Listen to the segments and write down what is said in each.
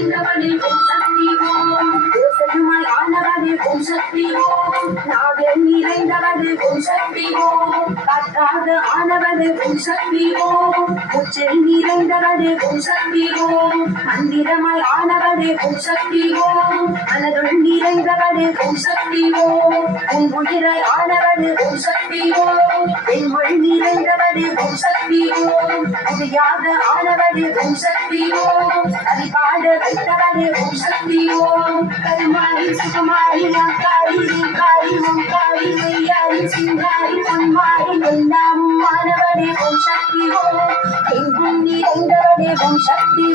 நிறைந்தவளே ஓம் சக்தி ஓம் ஓசையுமாய் ஆனவளே ஓம் சக்தி ஓம் நாவில் நிறைந்தவளே ஓம் சக்தி ஓம் காற்றாக ஆனவளே ஓம் சக்தி ஓம் உச்சில் நிறைந்தவளே ஓம் சக்தி ஓம் மந்திரமாய் ஆனவளே ஓம் சக்தி ஓம் மனதுள் நிறைந்தவளே ஓம் சக்தி ஓம் உன் உயிராய் ஆனவளே ஓம் சக்தி ஓம் என் மொழி நிறைந்தவளே ஓம் சக்தி ஓம் புதியாக ஆனவளே ஓம் சக்தி ஓம் அதிபாட வைத்தவளே ஓம் சக்தி ஓம் கருமாரி சுகுமாரி மாக்காரி காரி ஓங்காரி மெய்யாரி சிங்காரி பொன்மாரி எல்லாம் ஆனவளே ஓம் சக்தி ஓம் எங்கும் நிறைந்தவளே ஓம் சக்தி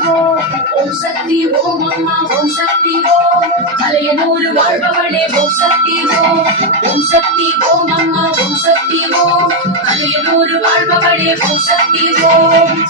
ஓம் அம்மா ஓம் சக்தி ஓம் மலையனூர் வாழ்பவளே ஓம் சக்தி ஓம் அம்மா ஓம் சக்தி ஓம் மலையனூர் வாழ்பவளே ஓம் சக்தி ஓம்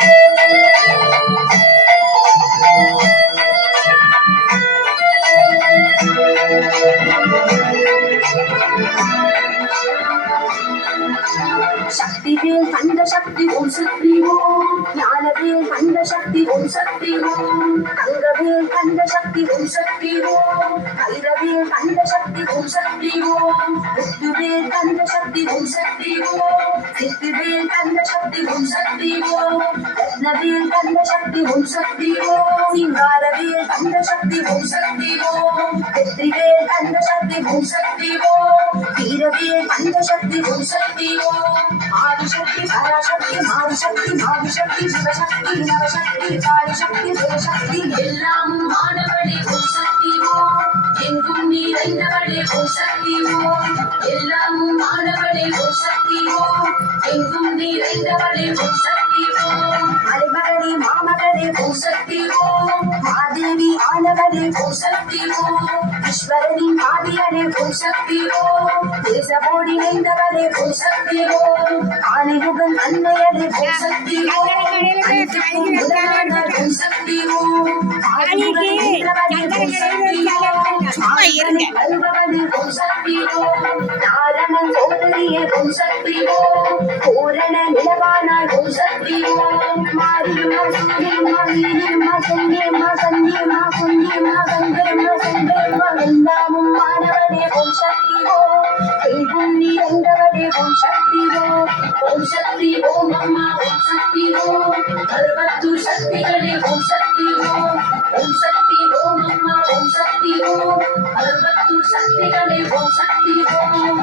சக்திவேல் தந்த சக்தி ஓம் சக்தி ஓம் ஞானவேல் தந்த சக்தி ஓம் சக்தி ஓம் தங்கவேல் தந்த சக்தி ஓம் சக்தி ஓம் கைரவேல் தந்த சக்தி ஓம் சக்தி ஓம் முத்துவேல் தந்த சக்தி ஓம் சக்தி ஓம் சித்துவேல் தந்த சக்தி ஓம் சக்தி ஓம் ரத்னவேல் தந்த சக்தி ஓம் சக்தி ஓம் சிங்காரவேல் தந்த சக்தி ஓம் சக்தி ஓம் வெற்றிவேல் தந்த சக்தி ஓம் சக்தி ஓம் வீரவேல் தந்த சக்தி ஓம் சக்தி ஓம் ஆதிசக்தி பராசக்தி மாரிசக்தி மாவிசக்தி சிவசக்தி நவசக்தி காளிசக்தி சிவசக்தி எல்லாம் ஆனவளே ஓம் சக்தி ஓம் எங்கும் நிறைந்தவளே ஓம் சக்தி ஓம் எல்லாம் ஆனவளே ஓம் சக்தி ஓம் எங்கும் நிறைந்தவளே ஓம் சக்தி ஓம் மலைமகளே மாமகளே ஓம் சக்தி ஓம் மாதேவி ஆனவளே ஓம் சக்தி ஓம் ஈஸ்வரனி ஆதியனே ஓம் சக்தி ஓம் தேசமோடி நிறைந்தவளே ஓம் சக்தி ஓம் ஆலிமுகன் அன்னையனே ஓம் சக்தி ஓம் ஓம் சக்தி ஓம் ஆலிமுகன் நிறைந்தவளே ஓம் சக்தி ஓம் அல்பவளே ஓம் சக்தி ஓம் நாரணன் சோதரியே ஓம் சக்தி ஓம் பூரண நிலவானாய் ஓம் சக்தி ஓம் மாரியம்மா சூரியம்மா வீரியம்மா சந்தியம்மா சந்தியம்மா புண்ணியம்மா கங்கம்மா சங்கம்மா எல்லாமும் மாணவனே ஓம் சக்தி ஓம் எங்கும் நிறைந்தவளே ஓம் சக்தி ஓம் அம்மா ஓம் சக்தி ஓம் அறுபத்தூர் சக்திகளே ஓம் சக்தி ஓம் அம்மா ஓம் சக்தி ஓம் அறுபத்தூர் சக்திகளே ஓம் சக்தி ஓம்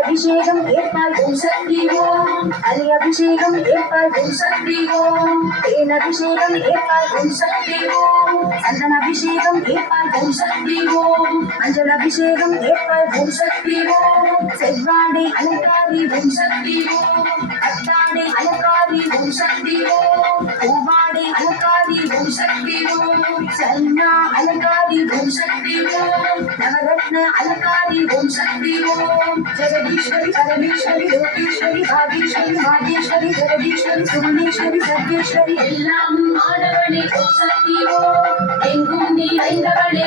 அபிஷேகம் ஏற்பாய் ஓம் சக்தி ஓம் அலி அபிஷேகம் ஏற்பாய் ஓம் சக்தி ஓம் தேன் அபிஷேகம் ஏற்பாய் ஓம் சக்தி ஓம் சந்தன அபிஷேகம் ஏற்பாய் ஓம் சக்தி ஓம் மஞ்சள் அபிஷேகம் ஏற்பாய் ஓம் சக்தி ஓம் செவ்வாடை அலங்காரி ஓம் சக்தி ஓம் அத்தாடை அலங்காரி ஓம் சக்தி ஓம் பூவாடை அலங்காரி ஓம் சக்தி ஓம் சன்னா அலங்காரி ஓம் சக்தி ஓம் நவரத்ன அலங்காரி ஓம் சக்தி ஓம் ஜெகதீஸ்வரி பரமேஸ்வரி லோகேஸ்வரி பாகேஸ்வரி மாகேஸ்வரி ஜெகதீஸ்வரி சுமனேஸ்வரி சர்வேஸ்வரி எல்லாம் ஆனவளே ஓம் சக்தி ஓம் எங்கும் நிறைந்தவளே